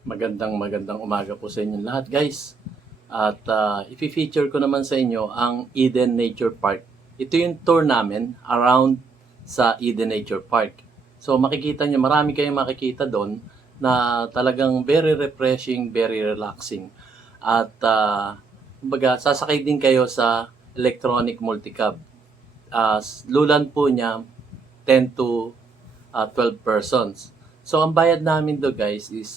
Magandang umaga po sa inyo lahat, guys. At i-feature ko naman sa inyo ang Eden Nature Park. Ito yung tour namin around sa Eden Nature Park. So makikita nyo, marami kayong makikita doon na talagang very refreshing, very relaxing. At kumbaga, sasakay din kayo sa electronic multicab. Lulan po niya 10 to 12 persons. So ang bayad namin do, guys, is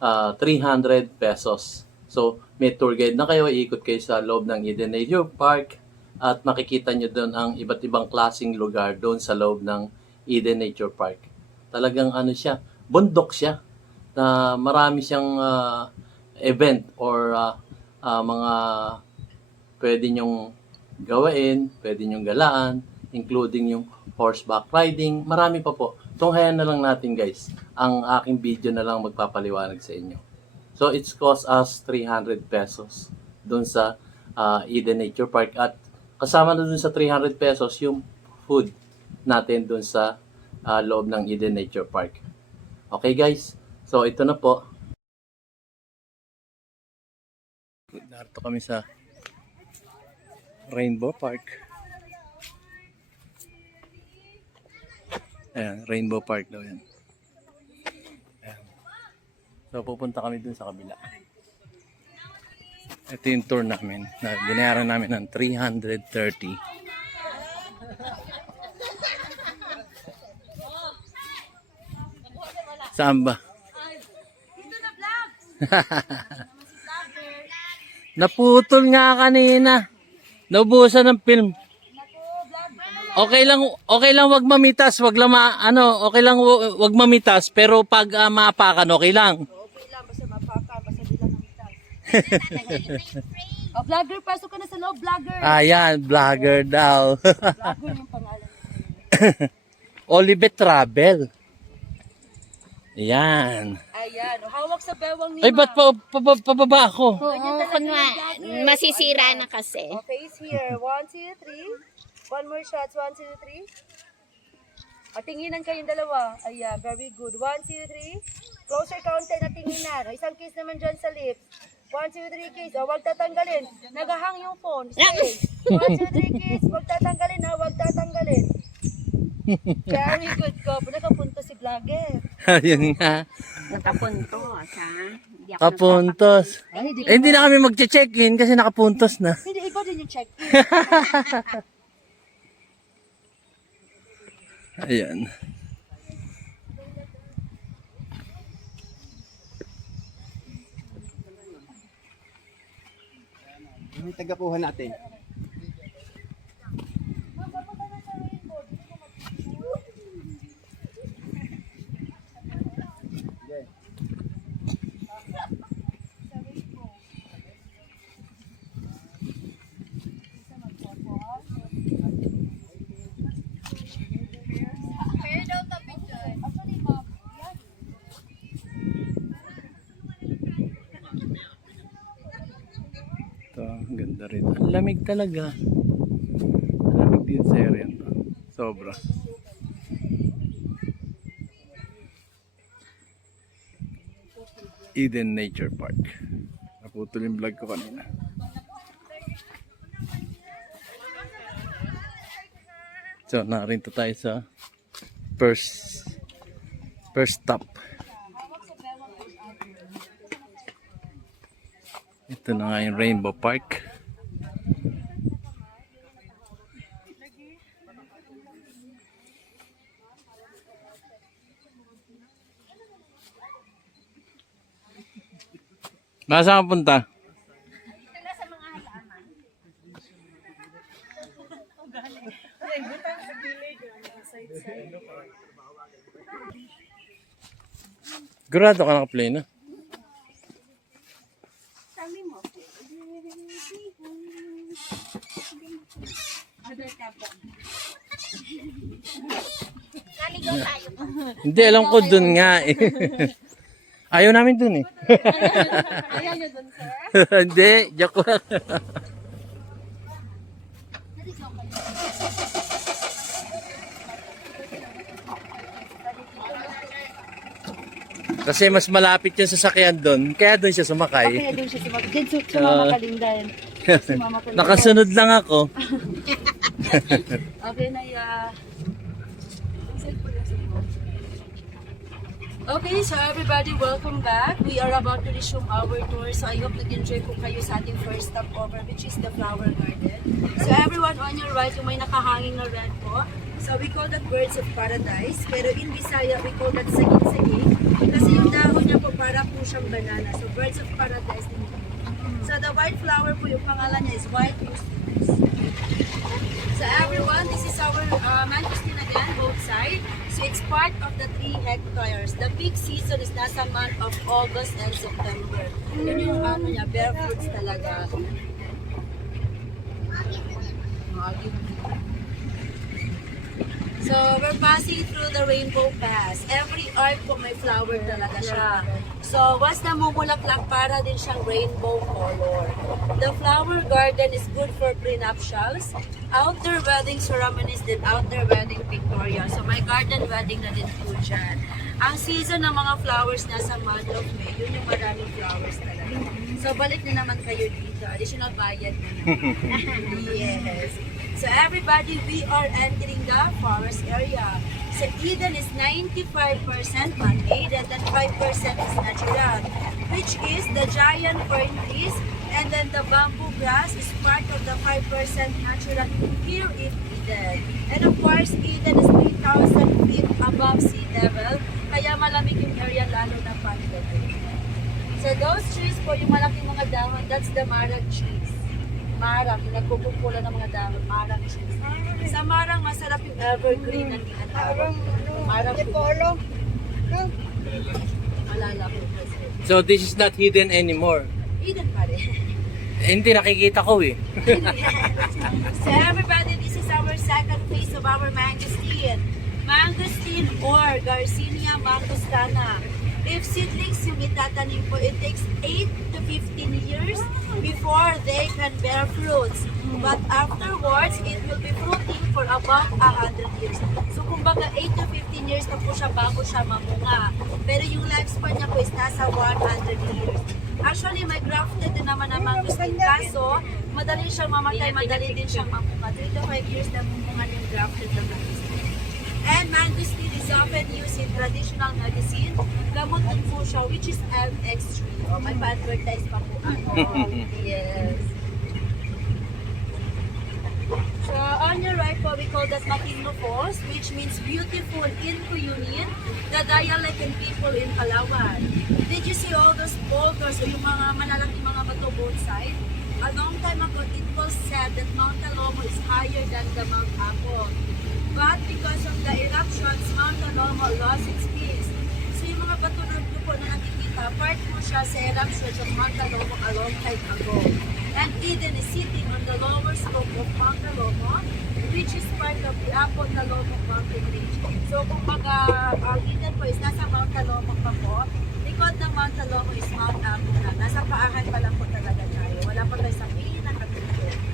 300 pesos. So, may tour guide na kayo, iikot kayo sa loob ng Eden Nature Park at makikita nyo doon ang iba't ibang klaseng lugar doon sa loob ng Eden Nature Park. Talagang ano siya, bundok siya na marami siyang event or mga pwede nyong gawain, pwede nyong galaan, including yung horseback riding, marami pa po. Tunghayan na lang natin, guys. Ang aking video na lang magpapaliwanag sa inyo. So it's cost us 300 pesos doon sa Eden Nature Park at kasama na doon sa 300 pesos yung food natin doon sa loob ng Eden Nature Park. Okay, guys? So ito na po. Narito kami sa Rainbow Park. Ayan, Rainbow Park daw yan. Ayan. So pupunta kami dun sa kabila. Ito yung tour namin. Binayaran namin ng 330. Saan ba? Dito na vlog. Naputol nga kanina. Naubusan ng film. Okay lang wag mamitas, wag lang okay lang wag mamitas, pero pag maapakan okay lang. Okay lang, basta mapaka, basta di lang namitas. Oh, vlogger, pasok ka na sa loob, vlogger. Ayan, vlogger daw. Vlogger yung pangalan. Olivet Travel. Ayan. Ayan, oh, hawak sa bewang ni Ay, ba't pababa ako? Oo, masisira na kasi. Oh, face here. 1, 2, 3. One more shots. 1, 2, 3. O, tinginan kayong dalawa. Ayan, very good. 1, 2, 3. Closer counted na tinginan. O, isang kiss naman dyan sa lips. 1, 2, 3 kiss. O, huwag tatanggalin. Nagahang yung phone. Stay. 1, 2, 3 kiss. Huwag tatanggalin ha. Huwag tatanggalin. Very good ko. Nakapunto si vlogger. Ayun nga. Nakapuntos, ha? Hindi ako Kapuntos. Ay, Hindi na kami mag-check-in kasi nakapuntos na. Hindi, ikaw din yung check-in. Ayan. Yung tagapuhan natin. Ito, ang ganda rin. Ang lamig talaga. Ang lamig din sa area to. Sobra. Eden Nature Park. Naputol yung vlog ko kanina. So, narito tayo sa first stop. Ito na nga yung Rainbow Park. Nasaan ka punta? Sigurado ka naka-play na? Naligaw tayo. Hindi, alam ko dun nga eh. Ayaw namin dun eh. Ayaw nyo dun, sir? Hindi, joke lang. Kasi mas malapit yung sasakyan doon, kaya doon siya sumakay. Okay, doon siya sumama. Din sumama ka din dahil. Sumama ka din. Nakasunod lang ako. Okay na Okay, so everybody, welcome back. We are about to resume our tour. So I hope nag-enjoy po kayo sa ating first stopover, which is the flower garden. So everyone on your right, yung may nakahanging na red po. So we call that birds of paradise. Pero in Bisaya, we call that saging-saging. Kasi yung dahon niya po para po siyang banana. So birds of paradise din po. So the white flower po, yung pangalan niya is white mustard. So everyone, this is our mangosteen again, both sides. So it's part of the 3 hectares. The peak season is nasa month of August and September. Yun yung ano niya, bare fruits talaga. So we're passing through the Rainbow Pass. Every arc po may flower talaga siya. So once namumulaklak, para din siyang rainbow color. The flower garden is good for prenuptials, outdoor wedding ceremonies, then outdoor wedding pictorial. So may garden wedding na din po dyan. Ang season ng mga flowers nasa month of May, yun yung maraming flowers talaga. So balik na naman kayo dito. Additional bayad na naman. Yes. So everybody, we are entering the forest area. So Eden is 95% man-made and then 5% is natural, which is the giant fern trees, and then the bamboo grass is part of the 5% natural here in Eden. And of course, Eden is 3,000 feet above sea level, kaya malamig yung area lalo na pagdating. So those trees po, yung malaking mga dahon, that's the marag trees. Marang, yung nagpupupula ng mga dahon, marang trees. Sa marang, masarap yung evergreen na tinatawag. Marang polo. Malala ko kasi. So this is not hidden anymore. Eden pa rin. Hindi, nakikita ko eh. So everybody, this is our second phase of our mangosteen. Mangosteen or Garcinia mangostana. If seedlings yung itatanim po, it takes 8 to 15 years before they can bear fruits. But afterwards, it will be fruiting for about 100 years. So kumbaga 8 to 15 years na po siya bago siya mamunga. Pero yung lifespan niya po is nasa 100 years. Actually, may grafted din naman ang mangosteen. Kaso, madali siyang mamatay, madali din siyang mamunga. 3 to 5 years na mamunga yung grafted na mangosteen. And mangosteen is often used in traditional medicine. Gamot din po siya, which is MX3. Oh, may pa-advertise pa po. Yes. So, on your right po, we call that Matigno Falls, which means beautiful in Cuyunin, the dialect and people in Palawan. Did you see all those boulders o yung mga malalaking mga bato both side? A long time ago, it was said that Mount Talomo is higher than the Mount Apo. But because of the eruptions, Mount Talomo lost its peaks. So yung mga bato na po na nakikita, part mo siya sa eruptions of Mount Talomo a long time ago. And Eden is sitting on the lower slope of Mount Talomo, which is part of the Apo Talomo mountain range. So kumbaga, ang Eden po is nasa Mount Talomo pa po. Likod ng Mount Talomo is Mount Apo na. Nasa paahan pa lang po talaga tayo. Wala pa tayo sa pinakatulog.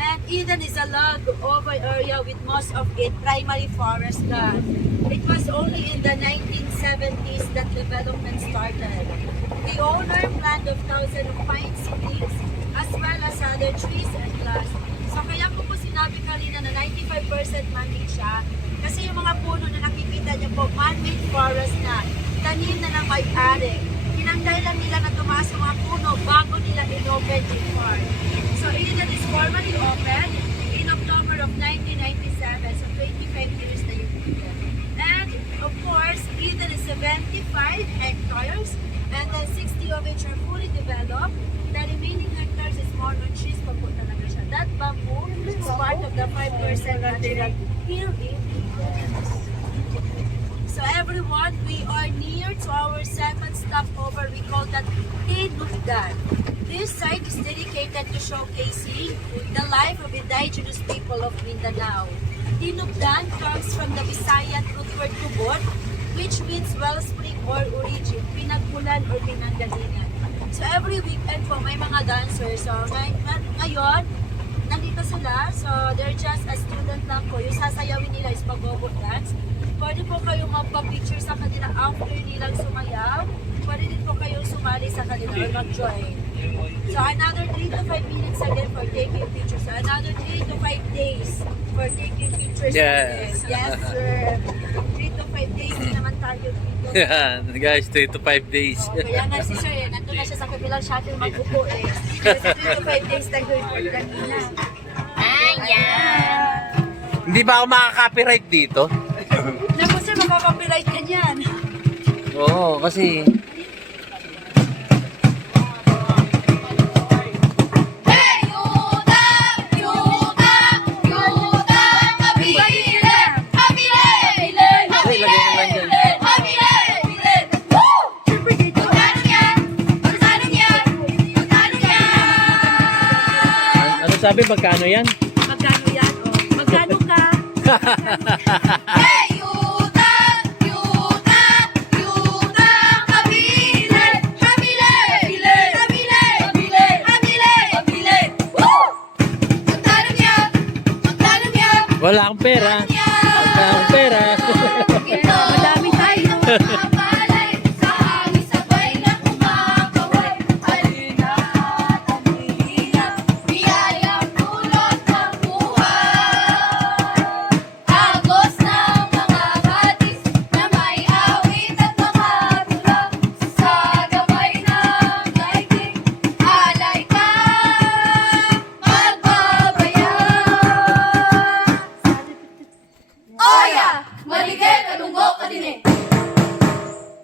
And Eden is a log over area with most of it primary forest land. It was only in the 1970s that development started. The owner planted 1,000 of pine seedlings as well as other trees and plants. So kaya ko po sinabi kanina na 95% man-made siya kasi yung mga puno na nakikita niyo po, man-made forest na, tanim na ng may-ari. Tinanggal lang nila na tumaas yung mga puno bago nila in-open yung farm. So Eden is formally opened in October of 1997, so 25 years na yung Eden. And of course, Eden is 75 hectares and then 60 of which are fully developed. The remaining hectares is more on trees pa po talaga siya. That bamboo is part of the 5% natural here in Eden. So everyone, we are near to our second stopover. We call that Tinugdan. This site is dedicated to showcasing the life of indigenous people of Mindanao. Tinugdan comes from the Visayan root word tubod, which means wellspring or origin, pinagmulan or pinanggalingan. So every weekend po may mga dancers. So ngayon, nandito sila. So they're just a student lang po. Yung sasayawin nila is mag-go dance. pwede po kayong magpa-picture sa kanila after nilang sumayaw. Pwede din po kayong sumali sa kanila or mag-join. So another 3 to 5 minutes again for taking pictures. So another 3 to 5 days for taking pictures again. Yes, sir. 3 to 5 days naman tayo dito. Yan, guys, 3 to 5 days. Kaya nga si sir, nandun na siya sa kabilang shuttle magpupo eh. Kasi 3 to 5 days tayo kanina. Ayan. Hindi ba ako makaka-copyright dito? Naku sir, makaka-copyright ka dyan. Oo, kasi... Ano sabi, magkano yan? Magkano yan? O, magkano ka? Wala akong pera. Wala akong pera. Madami tayo.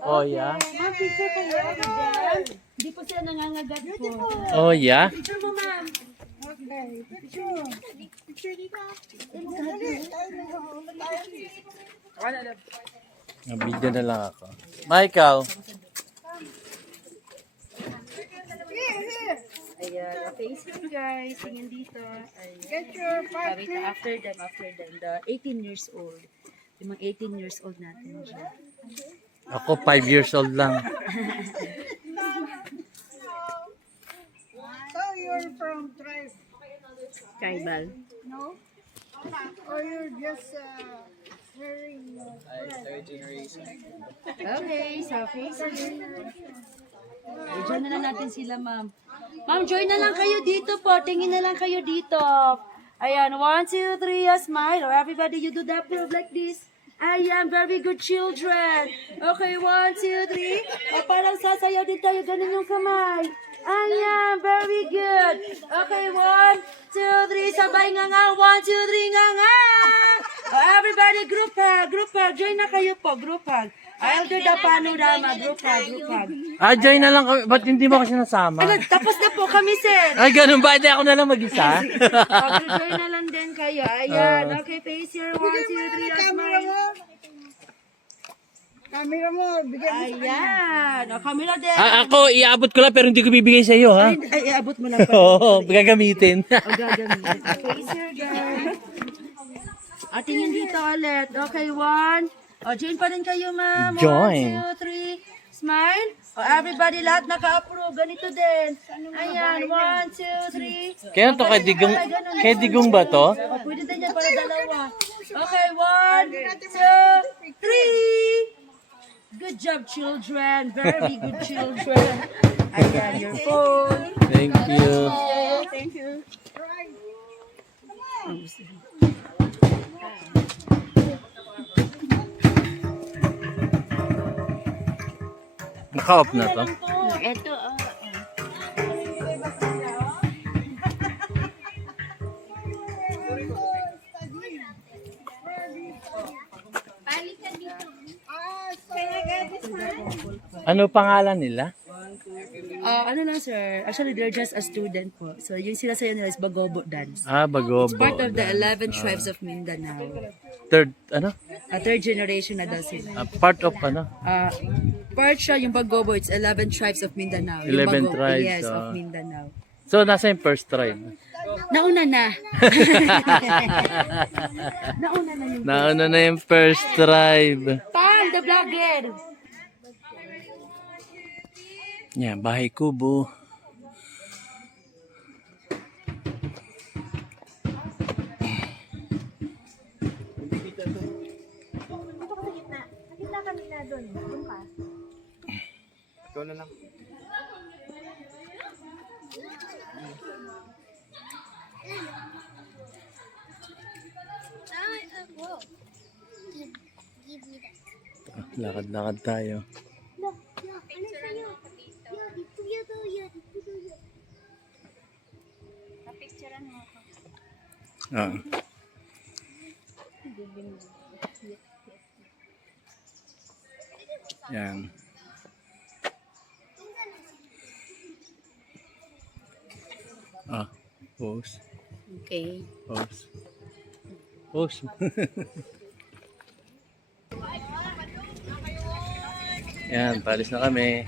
Oh, yeah? Ma'am, picture kayo. Hindi po sila nangangagat po. Oh, yeah? Picture mo, ma'am. Nabidyo na lang ako. Michael! Ayan, face you guys. Tingin dito. Get your partner. After them. The 18 years old. Yung mga 18 years old natin dyan. Ako, 5 years old lang. So you're from tribe, Tribal. no? Or you're just wearing Okay, so face you. Ay, join na lang natin sila, ma'am. Ma'am, join na lang kayo dito po. Tingin na lang kayo dito. Ayan, 1, 2, 3, smile. Or everybody, you do that prove like this. Ayan, very good children. Okay, 1, 2, 3. O, parang sasayaw din tayo. Ganun yung kamay. Ayan, very good. Okay, 1, 2, 3. Sabay nga nga. 1, 2, 3 nga nga. O, everybody, group hug. Join na kayo po, group hug. I'll do the panorama, group hug. Ah, join na lang kami. Ba't hindi mo kasi nasama? Ano, tapos na po kami, sir. Ay, ganun ba? Hindi ako na lang mag-isa? Okay, join na lang din kayo. Ayan, okay, face your 1, 2, 3, camera smile. mo. Camera mo, bigyan mo sa Ayan, o, camera din. Ako, iabot ko lang pero hindi ko bibigay sa iyo, ha? Ay, abot mo lang pa. Oo, gagamitin. O, gagamitin. Face your girl. O, tingin dito ulit. Okay, 1. O, join pa rin kayo, ma'am. Join. 1, 2, 3. Smile. O, everybody, lahat naka-approve. Ganito din. Ayan, 1, 2, 3. Kaya to kay Digong ba to? O, pwede din yan para dalawa. Okay, 1, 2, 3. Good job, children. Very good children. Ayan, your phone. Thank you. Thank you. Naka-off na to. Ito, Ano pangalan nila? Ano lang, sir. Actually, they're just a student po. So, yung sila sa'yo nila is Bagobo dance. Ah, Bagobo. Part of the 11 tribes of Mindanao. Third, ano? Third generation na daw sila. Part of ano? Part siya, yung Bagobo, it's 11 tribes of Mindanao. 11 Bagobo, tribes, yes, of Mindanao. So, nasa yung first tribe. Nauna na. Nauna na yung Nauna na yung first tribe. Pan, the vlogger. Yan, bahay kubo. Ikaw na lang. Lakad-lakad tayo. Ah. Yan. Ah, pause. Okay. Pause. Pause. Yan, palis na kami.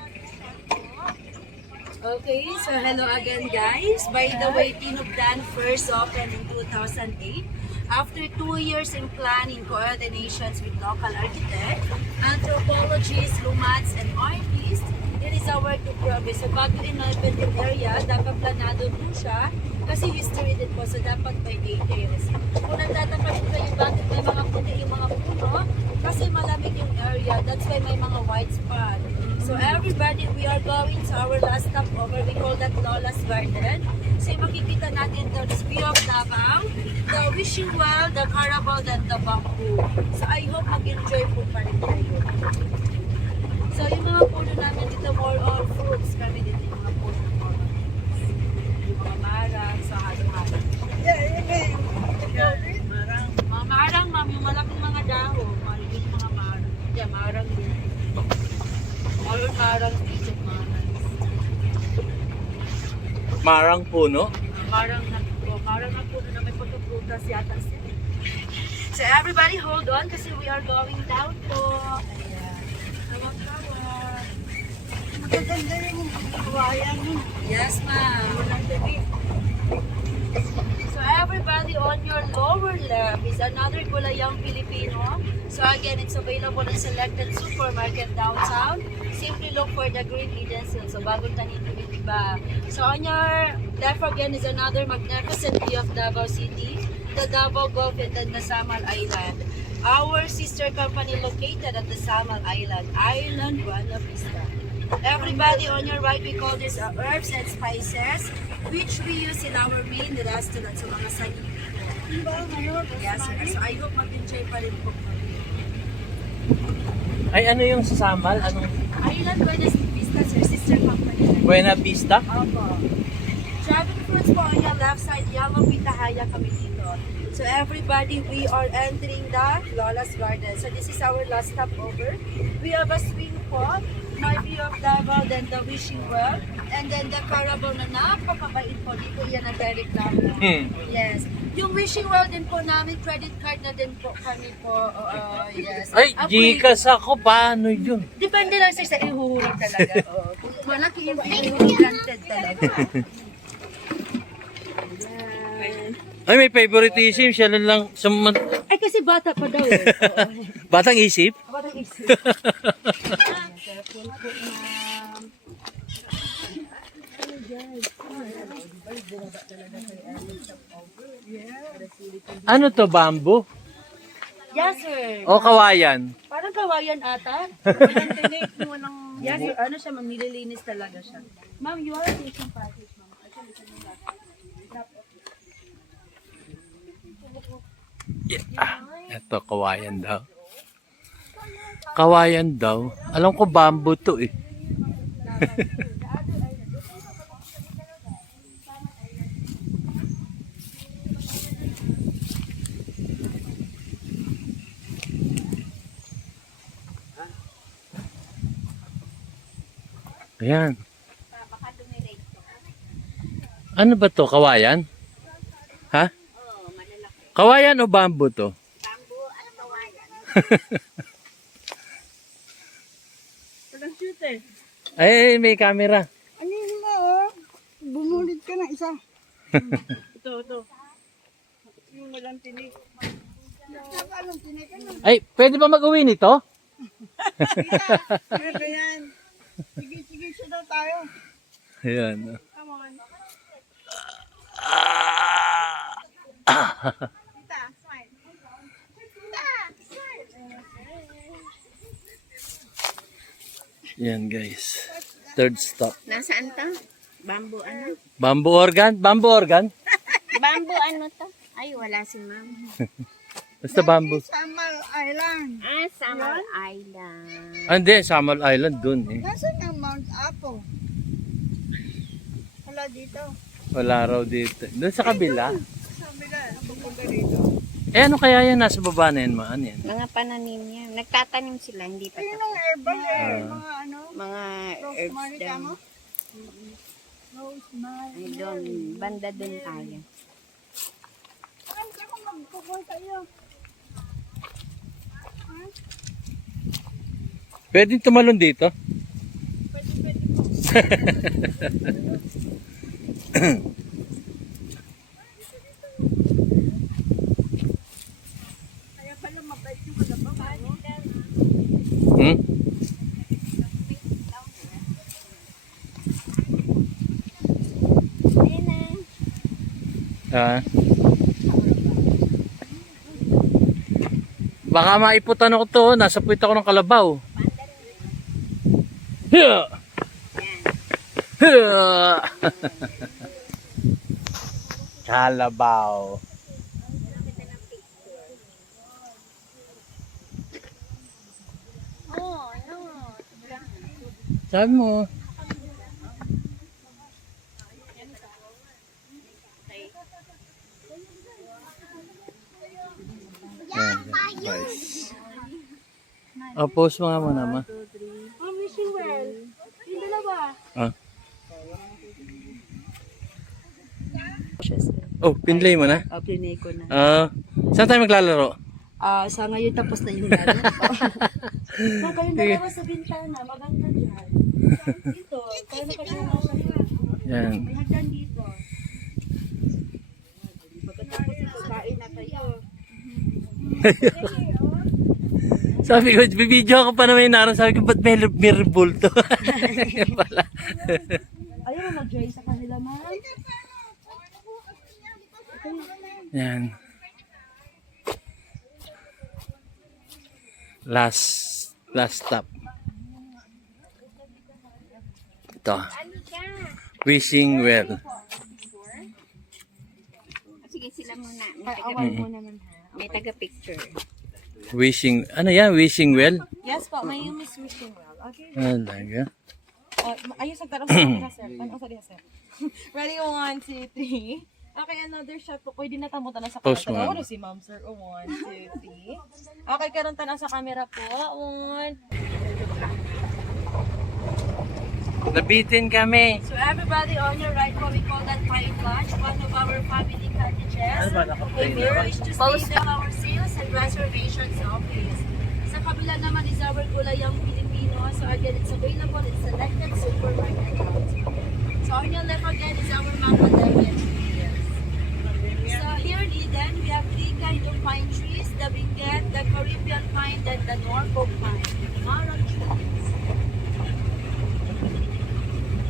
Okay, so hello again guys. By the way, Tinubdan first opened in 2008. After 2 years in planning, coordinations with local architects, anthropologists, lumats, and artists, it is our to progress. So bago in-open yung area, dapat planado po siya kasi history din po, so dapat by details. Kung nagtataka rin kayo bakit may mga puti yung mga puno, kasi malamig yung area, that's why may mga white spot. So everybody, we are going to our last stopover. We call that Lola's Garden. So yung makikita natin the view of Davao, the wishing well, the carabao, and the bamboo. So I hope mag-enjoy po pa rin kayo. So yung mga puno namin dito, more on fruits kami dito, yung mga puno. Yung mga marang, so halo-halo. Mga marang, ma'am, yung malaking mga dahon. Maliit mga marang. Yeah, marang din. Marang dito, marang. Marang puno. Marang na puno na may pagkaprutas yata siya. So everybody hold on kasi we are going down po. Ayan. Hawak-hawak. Magaganda yung kawayan. Yes, ma'am. So everybody on your lower left is another gulayang Filipino. So again, it's available in selected supermarket downtown. Simply look for the Green Eden Seal. So bagong tanin to diba? So on your left again is another magnificent view of Davao City, the Davao Gulf, and then the Samal Island. Our sister company located at the Samal Island, Island Buena Vista. Everybody on your right, we call this herbs and spices, which we use in our main restaurant. So mga sanin. Yes, sir. So I hope mag-enjoy pa rin po. Ay, ano yung sasamal? Anong Island Buena Vista, sir. Sister company. Buena Vista? Opo. Dragon fruits po on your left side, yellow pitahaya kami dito. So everybody, we are entering the Lola's Garden. So this is our last stopover. We have a swing po, my view of Davao, then the wishing well, and then the carabao na napakabait po. Dito yan ang direct namin. Yes. Yung wishing well din po namin, credit card na din po kami po. Yes. Ay, Gcash ako. Paano yun? Depende lang sir sa ihuhulog talaga. Oo. Malaki yung ihuhulog granted talaga. Ay, may favoritism. Siya lang sa Ay, kasi bata pa daw eh. Oo. batang isip. Batang isip. Ano to, bamboo? Yes, sir. O kawayan? Parang kawayan ata. Yes, sir. Ano siya, ma'am? Nililinis talaga siya. Ma'am, you are taking package, ma'am. Ito, kawayan daw. Kawayan daw. Alam ko bamboo to eh. Ayan. Ano ba to? Kawayan? Ha? Kawayan o bamboo to? Bamboo at kawayan. Walang shoot eh. Ay, may camera. Ano yun ba, oh? Bumulit ka ng isa. Ito. Yung walang tinig. Anong tinig? Ay, pwede ba mag-uwi nito? Ano yan? Sige, siya daw tayo. Ayan. Come on. Tita, smile. Tita, smile. Yan guys. Third stop. Nasaan to? Bamboo ano? Bamboo organ? Bamboo organ? Bamboo ano to? Ay, wala si ma'am. Basta bamboo. Samal Island. Ah, Summer Island. Ah, hindi. Samal Island dun eh. Nasaan ang Mount Apo? Wala dito. Wala raw dito. Doon sa kabila. Sabi na, pupunta dito. Eh ano kaya yan? Nasa baba na yan, ma? Ano yan? Mga pananim niya. Nagtatanim sila, hindi pa Ayun tapos. ang herbal eh. Mga ano, Mga herbs rosemary daw. tama? Rosemary. Ay, doon. Banda doon tayo. Saan ka magpupul tayo? Pwede tumalon dito? Pwede po. Kaya pala mabait yung kalabaw. Hmm? Ayun na. Ah. Baka maiputan ako to. Nasa puwit ako ng kalabaw. Hiya! Hiya! Kalabaw. Oh, no. Sabi mo. Yan, guys. Post mo nga muna, ma. Oh, wishing well. Yung dalawa. Ah. Oh, pinlay mo na? Plinay ko na. Saan tayo maglalaro? Sa ngayon tapos na yung laro. So, kayong dalawa sa bintana, maganda dyan. Dito, kaya na kayo Yan. may hagdan dito. Pagkatapos ito, kain na kayo. Sabi ko, bibidyo ako pa naman naroon. Sabi ko, ba't may rebulto? Yan pala. Ayaw mo mag-joy sa kanila, man. Yan. Last stop. Ito. Wishing well. Sige, sila muna. Awal mo naman. May taga-picture. Wishing, ano yan? Wishing well? Yes po, may yung Miss Wishing well. Okay. Talaga. Ayun sa tarong sa kanila, sir. Ano sa diha, sir? Ready, 1, 2, 3. Okay, another shot po. Pwede na tamo tanong sa Post camera. mo. Ano si ma'am, sir? 1, 2, 3. Okay, karon tanong sa camera po. 1. Nabitin kami. So everybody on your right po, we call that private lunch. One of our family cottages. Ano ba, naka-play If na you ba? wish to stay in our sales and reservations office. Sa kabila naman is our Gulayang Filipino. So again, it's available in selected supermarket outlets. So on your left again is our macadamia trees. So here in Eden, we have 3 kind of pine trees. The Benguet, the Caribbean pine, and the Norfolk pine. Marang trees.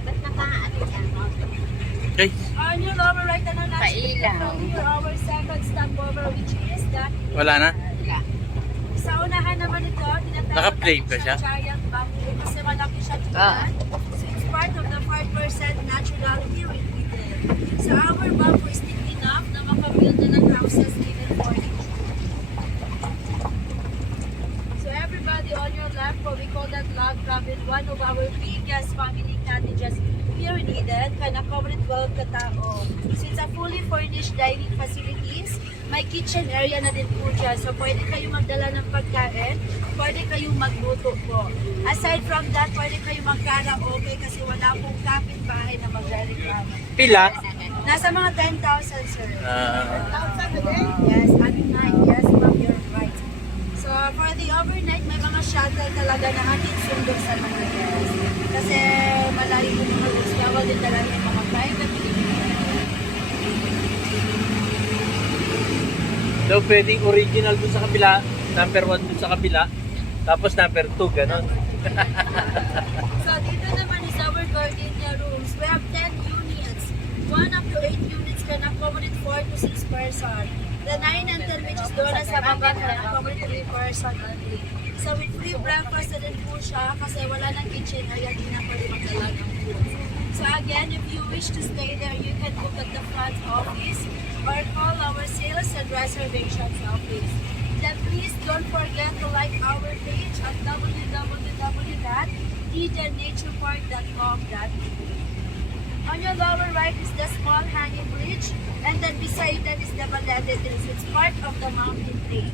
Ba't naka-ano yan? Okay. On your lower right and left, Pailaw. here our second stopover, which is the Wala na? Wala. sa unahan naman ito, tinatawag Naka-play natin ba siya? giant bamboo kasi malaki siya tingnan. So it's part of the 5% natural here in Eden. So our bamboo is thick enough na makabuild na ng houses even for the So everybody on your left, what we call that log cabin, one of our biggest family cottages here in Eden, kana covered 12 katao. So it's a fully furnished dining facilities. May kitchen area na din po dyan. So pwede kayo magdala ng pagkain, pwede kayong magluto po. Aside from that, pwede kayong mag-karaoke kasi wala pong kapitbahay na magre-reklamo. Pila? Nasa mga 10,000, sir. 10,000 a day? Yes, at night. Yes, ma'am, you're right. So, for the overnight, may mga shuttle talaga na hatid sundo sa mga guests. Kasi malayo yung mga guests. Bawal din talaga yung mga private vehicle. So, pwedeng original dun sa kabila, number 1 dun sa kabila, tapos number 2, ganon. So, dito naman is our gardenia rooms. We have 10 units. 1 up to 8 units can accommodate 4 to 6 person. The 9 and 10 which is doon na sa baba can accommodate 3 person only. So with free breakfast na din po siya kasi wala ng kitchen area, di na pwede magdala ng food. So again, if you wish to stay there, you can book at the front office or call our sales and reservations office. Then please don't forget to like our page at www.edenaturepark.com.ph. On your lower right is the small hanging bridge, and then beside that is the Balete Trails. It's part of the mountain trail.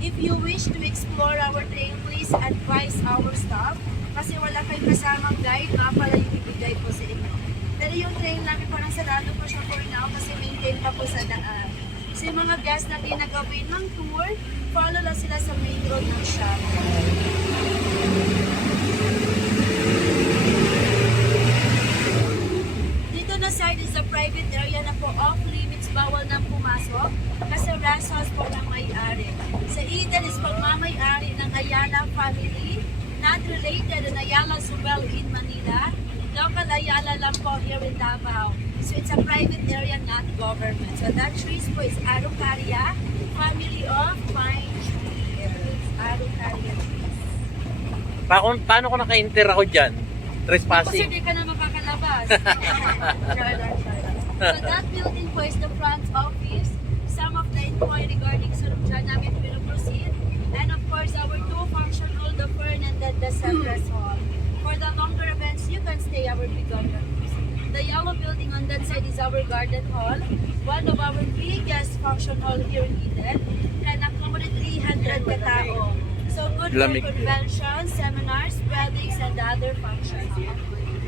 If you wish to explore our trail, please advise our staff kasi wala kayong kasamang guide, pala yung ibigay po sa inyo. Pero yung trail namin parang sarado po siya for now kasi maintain pa po sa daan. So yung mga guests na ginagawin ng tour, follow lang sila sa main road ng shop. Dito na side is the private area na po, off limits, bawal nang pumasok kasi ranch house po ng may-ari. Sa Eden is pagmamay-ari ng Ayala family, not related to Ayala Subel in Manila. Local Ayala lang po here in Davao. So it's a private area, not government. So that trees po is Araucaria, family of pine trees. Araucaria trees. Paano ko naka-enter ako dyan? Kasi Trespassing. di ka na makakalabas. So that building po is the front office. Some of the inquiry regarding Surubjan namin will proceed. And of course, our two function hall, the Fern and then the Central Hall. For the longer events, you can stay our bigger rooms. The yellow building on that side is our garden hall. One of our biggest function hall here in Eden can accommodate 300 katao. So good for Lamig. conventions, seminars, weddings, and other functions.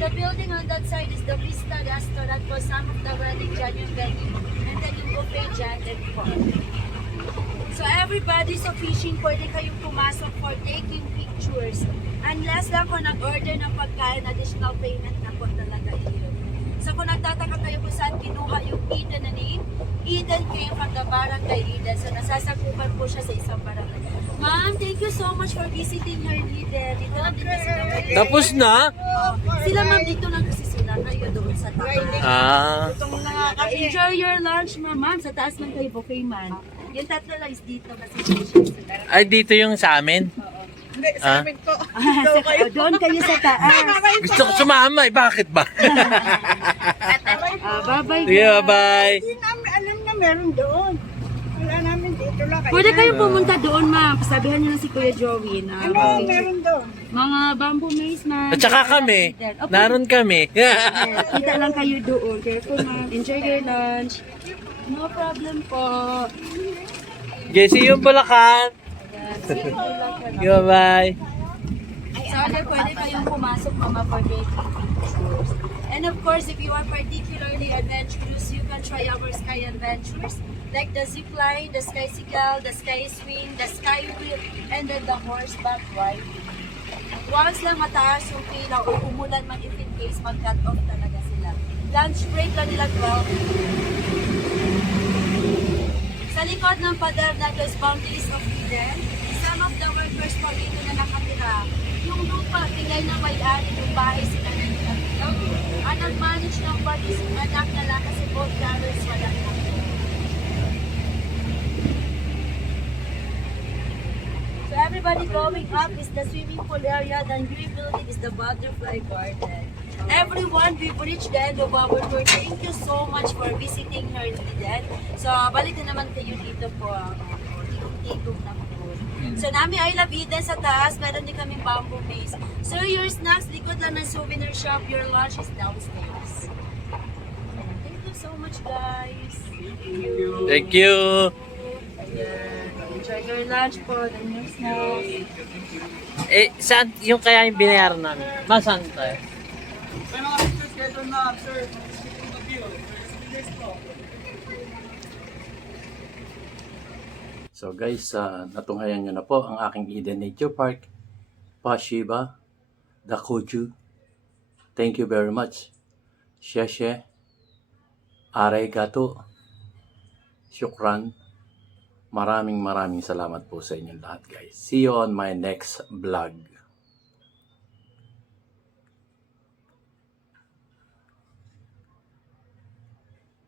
The building on that side is the Vista Restaurant for some of the wedding venue. And then yung buffet dyan din po. So everybody sa fishing, pwede kayong pumasok for taking pictures. Unless lang kung nag-order ng pagkain, additional payment na po talaga yun. So kung nagtataka kayo kung saan kinuha yung Eden na name, Eden came from the barangay Eden. So nasasakupan po siya sa isang barangay. Ma'am, thank you so much for visiting her in Eden. Dito lang din kasi kami. Tapos na? Sila ma'am, dito lang kasi sila. Kayo doon sa taas. Enjoy your lunch, ma'am. Ma'am, sa taas lang kayo, buffet man. Yung tatlo lang is dito kasi sila. Ay, dito yung sa amin? Hindi, sa amin to. Doon kayo sa taas. Gusto ko sumama eh. Bakit ba? Bye-bye. Sige, bye-bye. Hindi namin alam na meron doon. Wala namin dito lang. Pwede kayong pumunta doon, ma'am. Pasabihan niyo na si Kuya Joey na Ano meron doon? mga bamboo maze, ma'am. At saka kami. Okay. Naroon kami. Kita lang kayo doon. Careful, ma'am. Enjoy your lunch. No problem po. Jesse yung Bulacan. Bye-bye. So, pwede kayong pumasok, mama, for taking pictures. And of course, if you are particularly adventurous, you can try our sky adventures. Like the zip line, the sky seagull, the sky swing, the sky wheel, and then the horseback riding. Once lang mataas yung pila o umulan man if in case mag-cut off talaga sila. Lunch break lang nila 12. Sa likod ng pader na those boundaries of Eden, some of the workers po dito na nakatira. Yung lupa, bigay na may-ari yung bahay sila na nakatira. Ang nag-manage ng parties, anak na lang kasi both parents wala na. So everybody going up is the swimming pool area, then green building is the butterfly garden. Everyone, we've reached the end of our tour. Thank you so much for visiting her in Eden. So balik na naman kayo dito po. Tikong na po. So nami I Love Eden sa taas, meron din kaming bamboo maze. So your snacks, likod lang ng souvenir shop, your lunch is downstairs. Thank you so much guys. Thank you. Ayan. Enjoy your lunch po, then your snacks. Eh, saan yung kaya yung binayaran namin? Saan tayo? May mga pictures kayo doon na, sir. So guys, natunghayan nyo na po ang aking Eden Nature Park, Pashiba, Dakoju. Thank you very much. Sheshe, Arigato, Shukran. Maraming salamat po sa inyong lahat guys. See you on my next vlog.